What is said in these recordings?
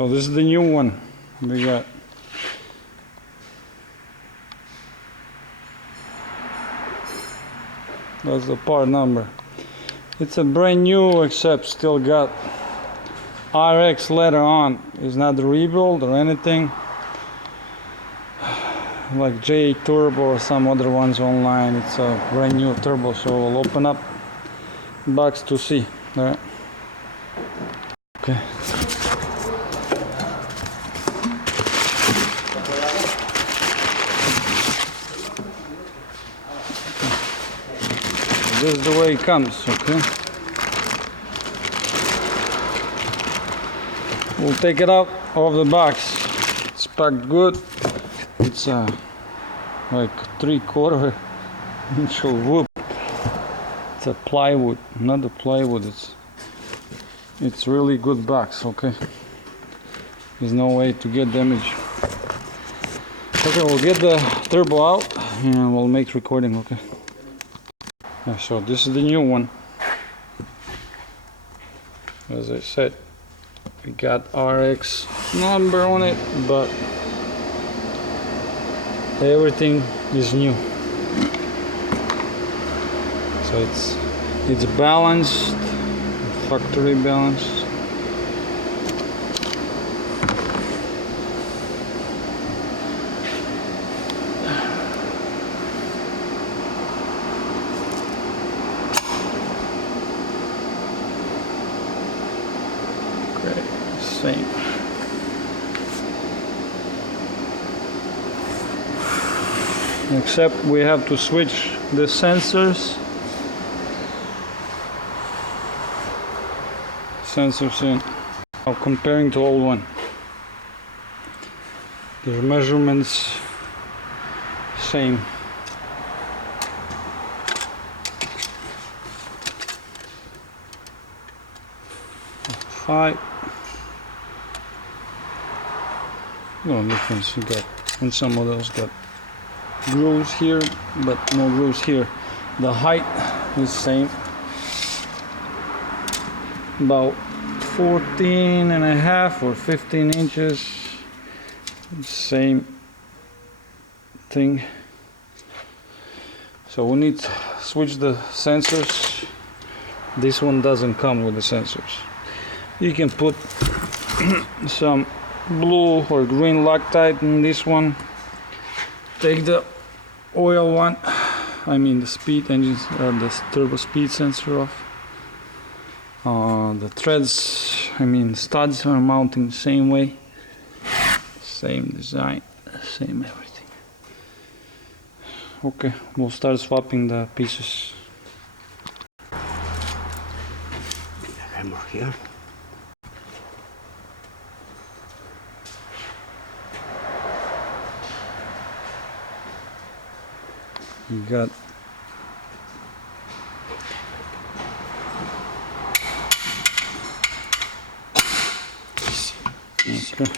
So this is the new one we got. That's the part number. It's a brand new, except still got RX letter on. It's not the rebuild or anything like J Turbo or some other ones online. It's a brand new turbo. So we'll open up the box to see. All right. Okay. This is the way it comes, okay? We'll take it out of the box. It's packed good. It's like 3/4 inch wood. It's a plywood, not the plywood. It's really good box, okay? There's no way to get damage. Okay, we'll get the turbo out and we'll make recording, okay? Yeah, so this is the new one. As I said, we got RX number on it, but everything is new. So it's balanced, factory balanced. Same. Except we have to switch the sensors. Sensors in. Now comparing to old one. The measurements same. Five. No difference you got, and some of those got grooves here, but no grooves here. The height is same, about 14.5 or 15 inches. Same thing. So we need to switch the sensors. This one doesn't come with the sensors. You can put some blue or green Loctite in this one. Take the oil one, I mean the speed engines, the turbo speed sensor off. The threads, I mean studs, are mounting the same way, same design, same everything. Okay, we'll start swapping the pieces. Hammer here. You got okay.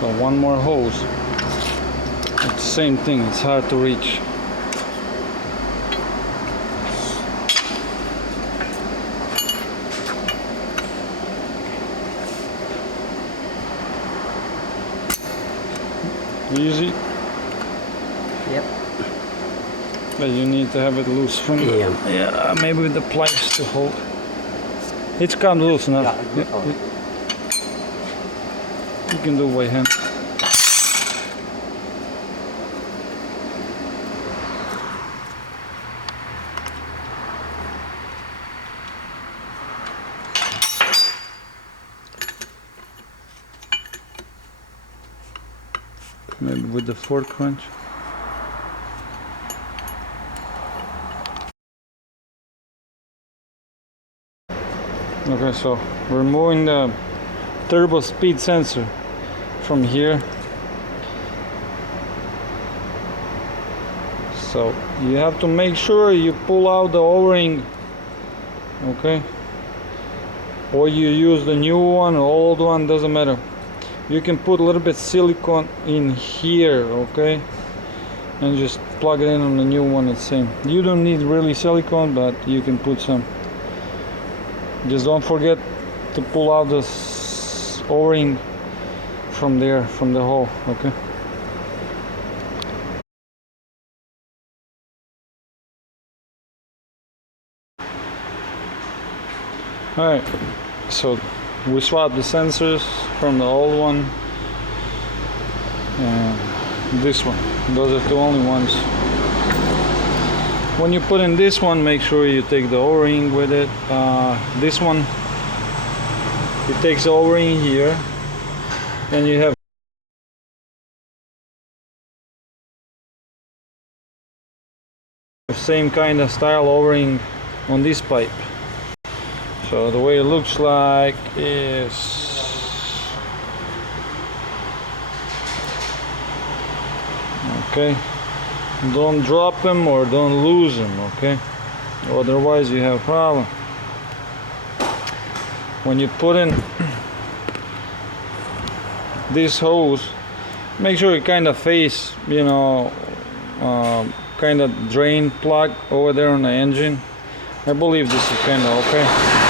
So one more hose. It's the same thing, it's hard to reach. Easy. Yep. But you need to have it loose from Yeah, maybe with the pliers to hold. It's come loose now. Yeah. You can do by hand. Maybe with the fork wrench. Okay, so removing the turbo speed sensor from here. So you have to make sure you pull out the O-ring, okay, or you use the new one or old one, doesn't matter. You can put a little bit silicone in here, okay, and just plug it in on the new one. It's same. You don't need really silicone, but you can put some. Just don't forget to pull out the O-ring from there, from the hole, okay. Alright, so we swapped the sensors from the old one and this one. Those are the only ones. When you put in this one, make sure you take the O-ring with it. This one, it takes the O-ring here, and you have same kind of style O-ring on this pipe. So the way it looks like is okay. Don't drop them or don't lose them, okay? Otherwise you have a problem. When you put in this hose, make sure it kind of face, you know, kind of drain plug over there on the engine. I believe this is kind of okay.